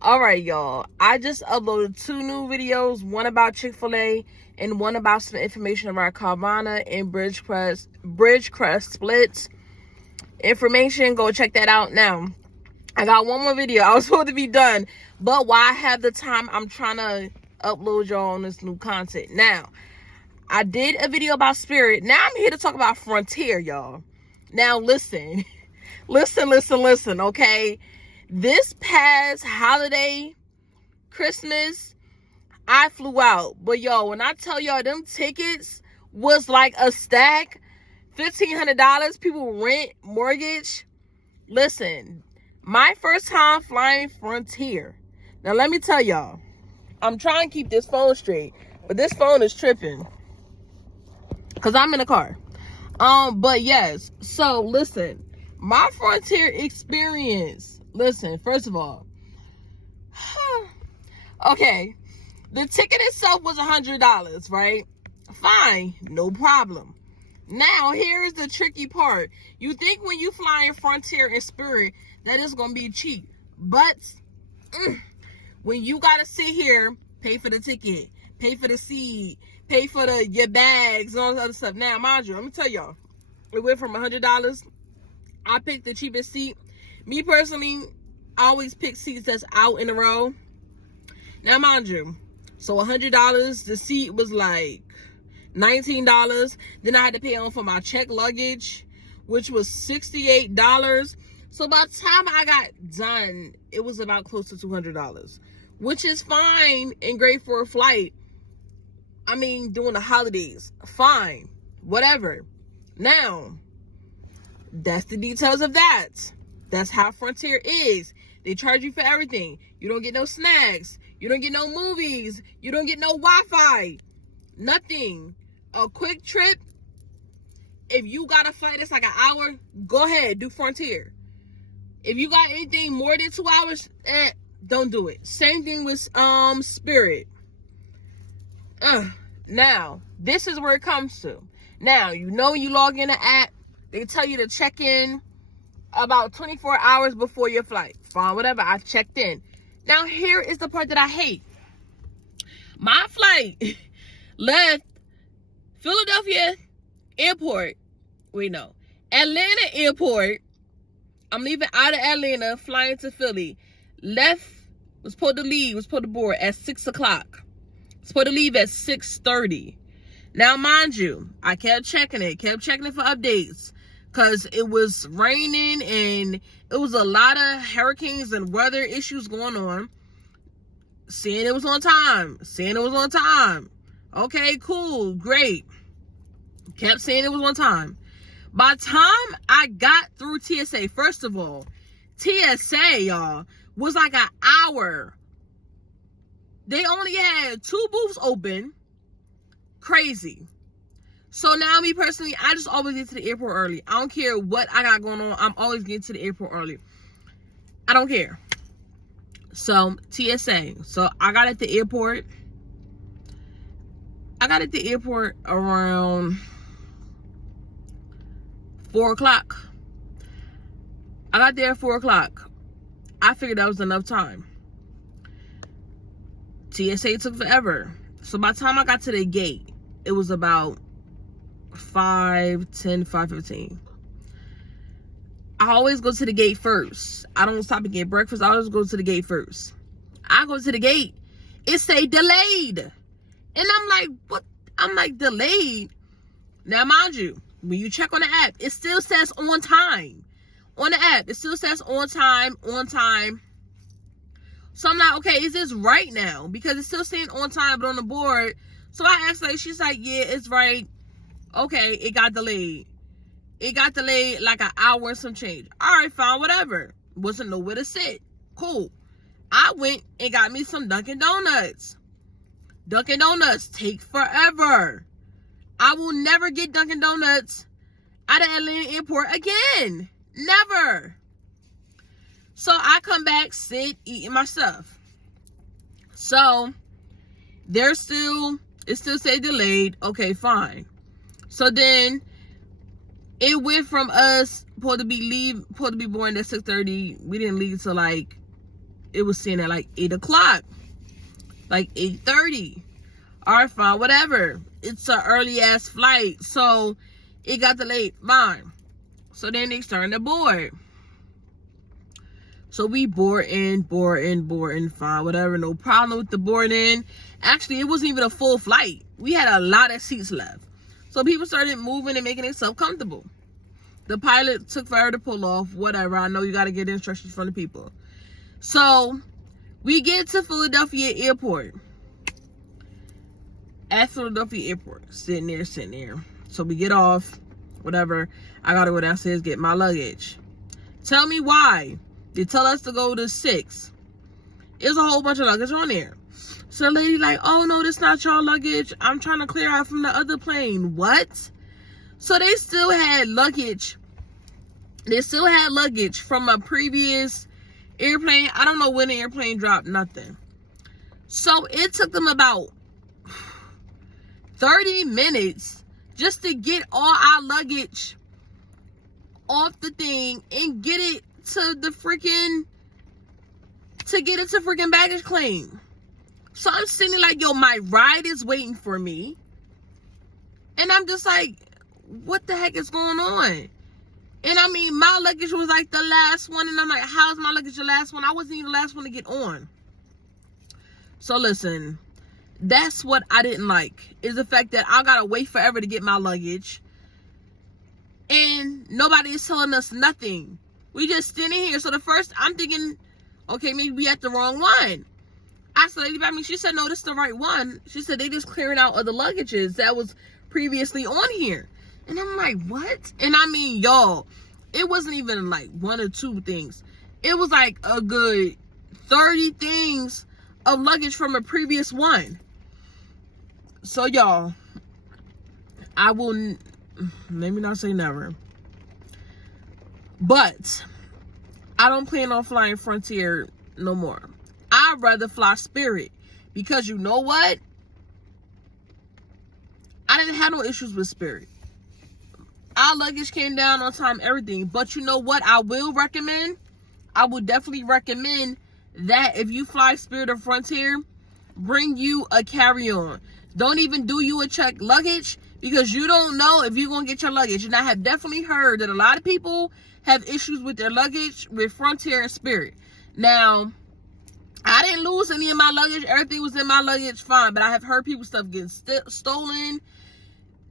All right, y'all. I just uploaded 2 new videos, one about Chick-fil-A and one about some information about Carvana and Bridgecrest splits. Information, go check that out now. I got one more video. I was supposed to be done, but while I have the time, I'm trying to upload y'all on this new content. Now, I did a video about Spirit. Now I'm here to talk about Frontier, y'all. Now, listen. listen, okay? This past holiday, Christmas, I flew out. But, yo, when I tell y'all them tickets was like a stack, $1,500, people rent, mortgage. Listen, my first time flying Frontier. Now, let me tell y'all, I'm trying to keep this phone straight, but this phone is tripping because I'm in a car. But yes, so listen, my Frontier experience. Listen, first of all, okay, the ticket itself was $100, right? Fine, no problem. Now, here is the tricky part. You think when you fly in Frontier and Spirit that it's going to be cheap. But when you got to sit here, pay for the ticket, pay for the seat, pay for your bags, and all this other stuff. Now, mind you, let me tell y'all, it went from $100. I picked the cheapest seat. Me personally, I always pick seats that's out in a row. Now, mind you, so $100, the seat was like $19. Then I had to pay on for my checked luggage, which was $68. So by the time I got done, it was about close to $200, which is fine and great for a flight. I mean, during the holidays, fine, whatever. Now, that's the details of that. That's how Frontier is. They charge you for everything. You don't get no snacks. You don't get no movies. You don't get no Wi-Fi. Nothing. A quick trip. If you got a flight that's like an hour, go ahead, do Frontier. If you got anything more than 2 hours, don't do it. Same thing with Spirit. Now, this is where it comes to. Now, you know when you log in the app, they tell you to check in about 24 hours before your flight. Fine, whatever. I checked in. Now, here is the part that I hate. My flight left Philadelphia Airport. Wait, no. Atlanta Airport. I'm leaving out of Atlanta, flying to Philly. Was supposed to board at 6 o'clock. Supposed to leave at 6:30. Now, mind you, I kept checking it for updates. Because it was raining and it was a lot of hurricanes and weather issues going on. Saying it was on time. Okay, cool, great. Kept saying it was on time. By the time I got through TSA, first of all, TSA, y'all, was like an hour. They only had 2 booths open. Crazy. So now, me personally, I just always get to the airport early. I don't care what I got going on. I'm always getting to the airport early. I don't care. So, TSA. So, I got at the airport. Around 4 o'clock. I got there at 4 o'clock. I figured that was enough time. TSA took forever. So, by the time I got to the gate, it was about 5:10, 5:15. I always go to the gate first. I don't stop and get breakfast. I always go to the gate first. I go to the gate. It say delayed. And I'm like, what? I'm like, delayed? Now, mind you, when you check on the app, it still says on time. On the app, it still says on time. So I'm like, okay, is this right now? Because it's still saying on time, but on the board. So I asked her, she's like, yeah, it's right. Okay, it got delayed. It got delayed like an hour and some change. All right, fine, whatever. Wasn't nowhere to sit. Cool. I went and got me some Dunkin' Donuts. Dunkin' Donuts take forever. I will never get Dunkin' Donuts out of Atlanta Airport again. Never. So I come back, sit, eating my stuff. So it still say delayed. Okay, fine. So then it went from us supposed to be boarding at 6:30. We didn't leave till like it was saying at like 8 o'clock, like 8:30. All right, fine, whatever. It's an early ass flight, so it got delayed. Fine. So then they starting to board. So we boarding, fine, whatever, no problem with the boarding. Actually, it wasn't even a full flight. We had a lot of seats left. So people started moving and making themselves comfortable. The pilot took forever to pull off, whatever. I know you got to get instructions from the people. So we get to Philadelphia Airport. At Philadelphia Airport, sitting there. So we get off, whatever. I got to go downstairs, get my luggage. Tell me why. They tell us to go to 6. There's a whole bunch of luggage on there. So the lady like, oh no, that's not your luggage. I'm trying to clear out from the other plane. What? So they still had luggage. They still had luggage from a previous airplane. I don't know when the airplane dropped, nothing. So it took them about 30 minutes just to get all our luggage off the thing and get it to the freaking baggage claim. So I'm sitting like, yo, my ride is waiting for me. And I'm just like, what the heck is going on? And I mean, my luggage was like the last one. And I'm like, how's my luggage the last one? I wasn't even the last one to get on. So listen, that's what I didn't like, is the fact that I gotta wait forever to get my luggage. And nobody is telling us nothing. We just standing here. So the first, I'm thinking, okay, maybe we at the wrong one. I said, lady, I mean, she said, no, this is the right one. She said, they just clearing out other luggages that was previously on here. And I'm like, what? And I mean, y'all, it wasn't even like 1 or 2 things. It was like a good 30 things of luggage from a previous one. So, y'all, I will maybe not say never, but I don't plan on flying Frontier no more. I'd rather fly Spirit, because you know what? I didn't have no issues with Spirit. Our luggage came down on time, everything. But you know what I will recommend? I would definitely recommend that if you fly Spirit or Frontier, bring you a carry-on. Don't even do you a check luggage, because you don't know if you're going to get your luggage. And I have definitely heard that a lot of people have issues with their luggage with Frontier and Spirit. Now, I didn't lose any of my luggage. Everything was in my luggage, fine. But I have heard people stuff getting stolen,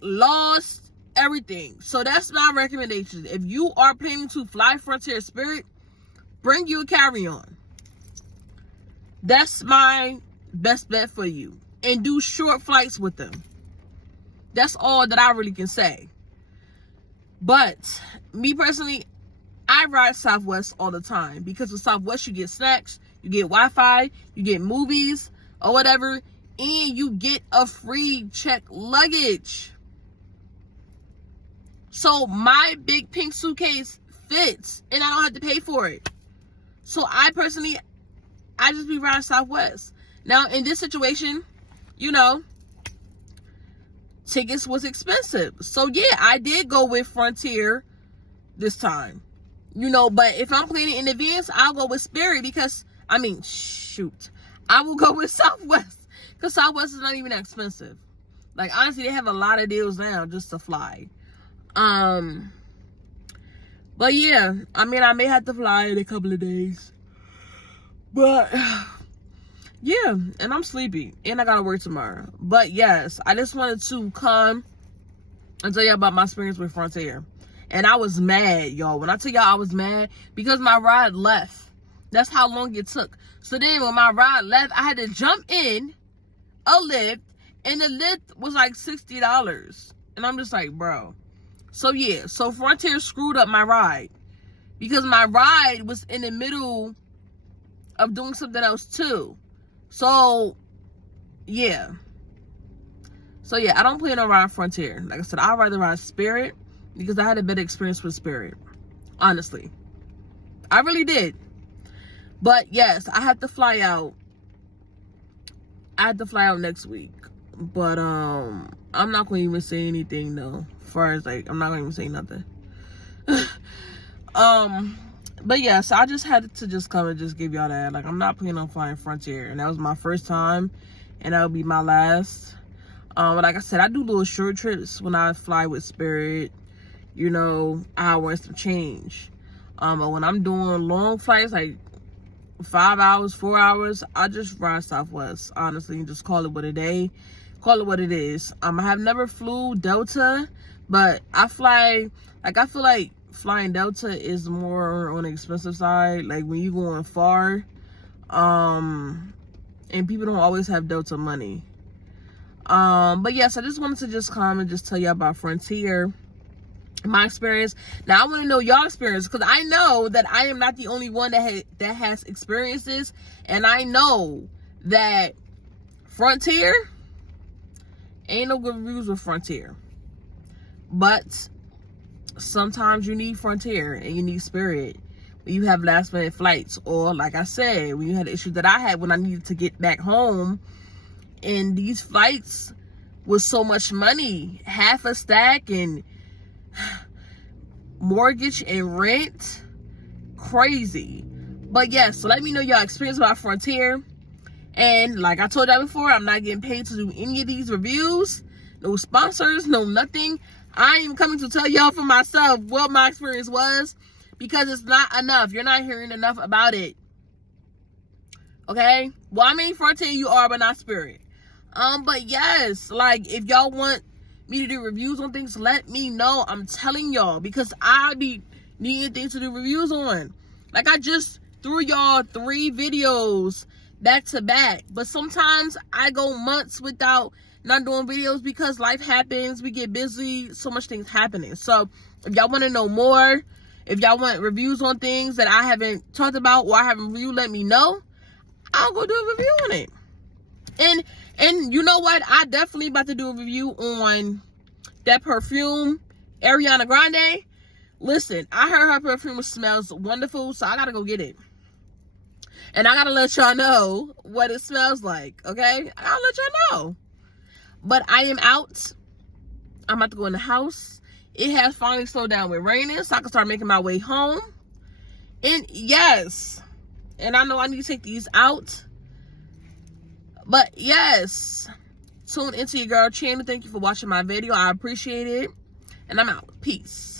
lost, everything. So that's my recommendation. If you are planning to fly Frontier Spirit, bring you a carry-on. That's my best bet for you. And do short flights with them. That's all that I really can say. But me personally, I ride Southwest all the time, because with Southwest you get snacks, you get Wi-Fi, you get movies or whatever, and you get a free check luggage. So my big pink suitcase fits, and I don't have to pay for it. So I personally, I just be riding Southwest. Now in this situation, you know, tickets was expensive. So yeah, I did go with Frontier this time. You know, but if I'm planning in advance, I'll go with Spirit, because, I mean, shoot, I will go with Southwest, because Southwest is not even that expensive. Like, honestly, they have a lot of deals now just to fly. But yeah, I mean, I may have to fly in a couple of days. But yeah, and I'm sleepy, and I gotta work tomorrow. But yes, I just wanted to come and tell you about my experience with Frontier. And I was mad, y'all. When I tell y'all I was mad, because my ride left. That's how long it took. So then when my ride left, I had to jump in a lift, and the lift was like $60. And I'm just like, bro. So yeah, so Frontier screwed up my ride, because my ride was in the middle of doing something else too. So yeah. So yeah, I don't plan on riding Frontier. Like I said, I'd rather ride Spirit, because I had a better experience with Spirit. Honestly. I really did. But yes, I had to fly out. I had to fly out next week. But I'm not going to even say anything though. As far as like, I'm not going to even say nothing. But yeah, so I just had to just come and just give y'all that. Like, I'm not planning on flying Frontier, and that was my first time, and that'll be my last. But like I said, I do little short trips when I fly with Spirit. You know, I want some change. But when I'm doing long flights, like 5 hours, 4 hours, I just ride Southwest, honestly, and just call it what it is. I have never flew Delta, but I fly, like, I feel like flying Delta is more on the expensive side, like when you going far, and people don't always have Delta money. But yes, I just wanted to just come and just tell you about Frontier, my experience. Now I want to know y'all experience, because I know that I am not the only one that has experiences, and I know that Frontier ain't no good reviews with Frontier, but sometimes you need Frontier and you need Spirit when you have last minute flights, or like I said, when you had the issue that I had when I needed to get back home, and these flights was so much money, half a stack, and mortgage and rent, crazy. But yes, so let me know y'all experience about Frontier. And like I told y'all before, I'm not getting paid to do any of these reviews, no sponsors, no nothing. I am coming to tell y'all for myself what my experience was, because it's not enough. You're not hearing enough about it. Okay? Well, I mean, Frontier you are, but not Spirit. But yes, like, if y'all want me to do reviews on things, let me know. I'm telling y'all, because I be needing things to do reviews on. Like, I just threw y'all 3 videos back to back, but sometimes I go months without not doing videos because life happens, we get busy, so much things happening. So if y'all want to know more, if y'all want reviews on things that I haven't talked about or I haven't reviewed, let me know. I'll go do a review on it. And you know what, I definitely about to do a review on that perfume, Ariana Grande. Listen, I heard her perfume smells wonderful, so I gotta go get it. And I gotta let y'all know what it smells like, okay? I gotta let y'all know. But I am out. I'm about to go in the house. It has finally slowed down with raining, so I can start making my way home. And yes, and I know I need to take these out. But yes, tune into your girl channel. Thank you for watching my video. I appreciate it. And I'm out. Peace.